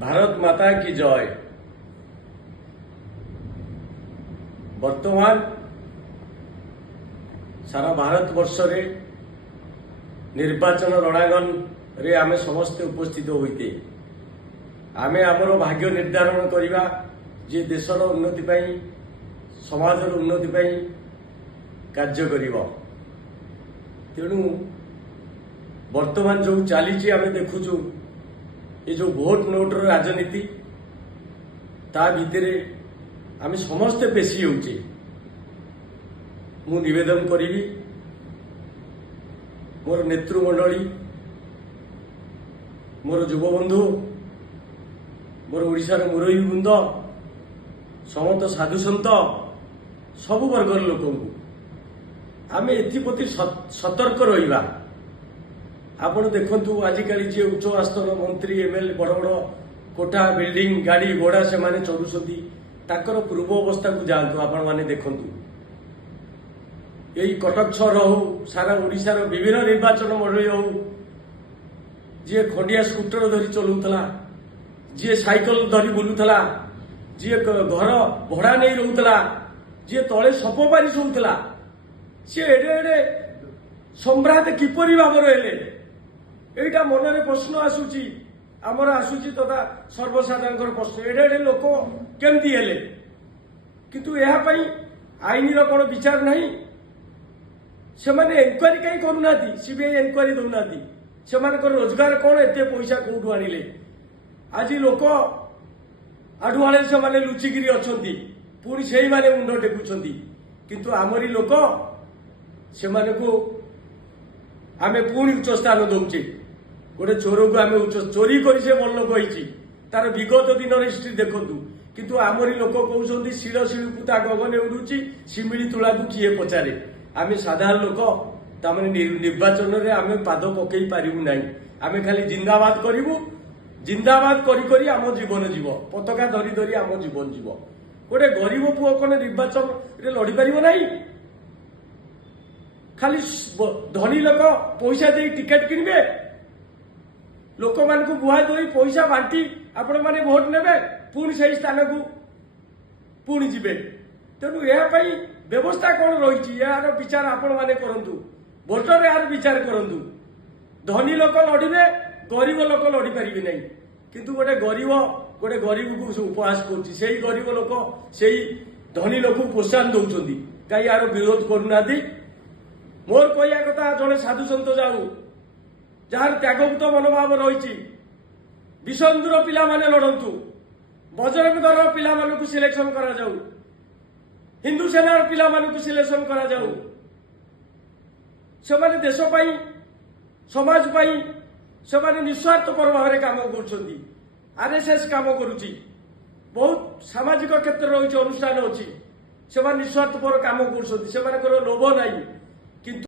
भारत माता की जय। वर्तमान सारा भारत वर्ष रे निर्वाचन रणांगन रे आमे समस्ते उपस्थित होइते आमे आमर भाग्य निर्धारण करिबा जे देशर उन्नति पई समाजर उन्नति पई कार्य करिबो। तेणु वर्तमान जो चली आमे देखुचु ये जो भोट नोट राजनीति ता भितरे आमे समस्ते बेसी होचे। मु निवेदन करी मोर नेतृमंडली मोर युवबंधु मोर ओडिशार मुरई वृंद समस्त साधु सन्त सबु वर्गर लोक आमे एथिप्रति सतर्क रहिबा। आपण देखंतु आजिकाली जे उच्च आस्तर मंत्री एमएलए बड़ बड़ कोठा बिल्डिंग गाड़ी घोड़ा से माने चलुछंती ताकर पूर्व अवस्था को जांतु आपण माने देखंतु। यही कटक सहर हो सारा ओडिशार विभिन्न निर्वाचन मंडली हो जी खंडिया स्कूटर धरी चलुतला जी साइकल धरी बुलुतला जी घर भड़ा नहीं रहूतला जी तले सप पारी शोला सी एडे एडे सम्राट किपरि भाव हेले एटा मनरे प्रश्न आसुची आमर आसुची तथा सर्वसाधारण प्रश्न एडे एडे लोक केमती हेले किंतु यह पई आईन रो कोन विचार नहीं। से माने एनक्वारी कहीं करूना सीबीआई एनक्वारी दौना से रोजगार कौन एते पैसा कौटू आनिले आज लोक आडुआले से माने लुचिकी अछंती पुणी से माने मुंड टेकुछंती किंतु आमरी लोक से माने को आमे पुणी उच्च स्थान दौचे। गोटे चोर को आमे उच्च चोरी करी से बड़ लोक होईची तार विगत दिन हिस्ट्री देखंतु किंतु आमरी लोक कहउछंती शिल शिलकु ता गगने उडुची सिमिली तुला को किए पचारे। आमे साधारण लोक तामने निर्वाचन रे आमे पाद पकई पारिबु नाही आमे खाली जिंदाबाद करिवु जिंदाबाद करी करी आम जीवन जीव पताका धरी धरी आम जीवन जीव। गोटे गरीब पुओ कोन निर्वाचन रे लड़ी पारिबो नाही खाली धनी लोक पैसा दे टिकेट किनबे लोक मान को बुहा दई पैसा बांटी आपण माने भोट नेबे पुणी सही स्थान को पुणी जिबे। तेणु यह पई व्यवस्था कौन रही यार विचार आपण माने करंतु भोटर यार विचार करंतु। धनी लोक लड़िबे गरीब लोक लड़ी पारिबे नहीं किंतु गोटे गरीब को उपहास करछि सेही गरीब लोक सेही धनी लोक प्रोत्साहन दउछंती कहीं यार विरोध करूना। मोर कहया कथा जड़े साधु सन्त जाऊ जार त्यागभूत मनोभाव रही विषेन्द्र पिला माने लड़तु बजरंग दल पिला मानकु सिलेक्शन करा जाऊ हिंदू सेनार पिला मानकु सिलेक्शन करा जाऊ से माने देश पाई समाज पाई से माने निस्वार्थपर भाव काम करुछंती। आरएसएस काम करुची बहुत सामाजिक क्षेत्र रही अनुष्ठान अच्छी से निस्वार्थपर काम करुछंती से लोभ नहीं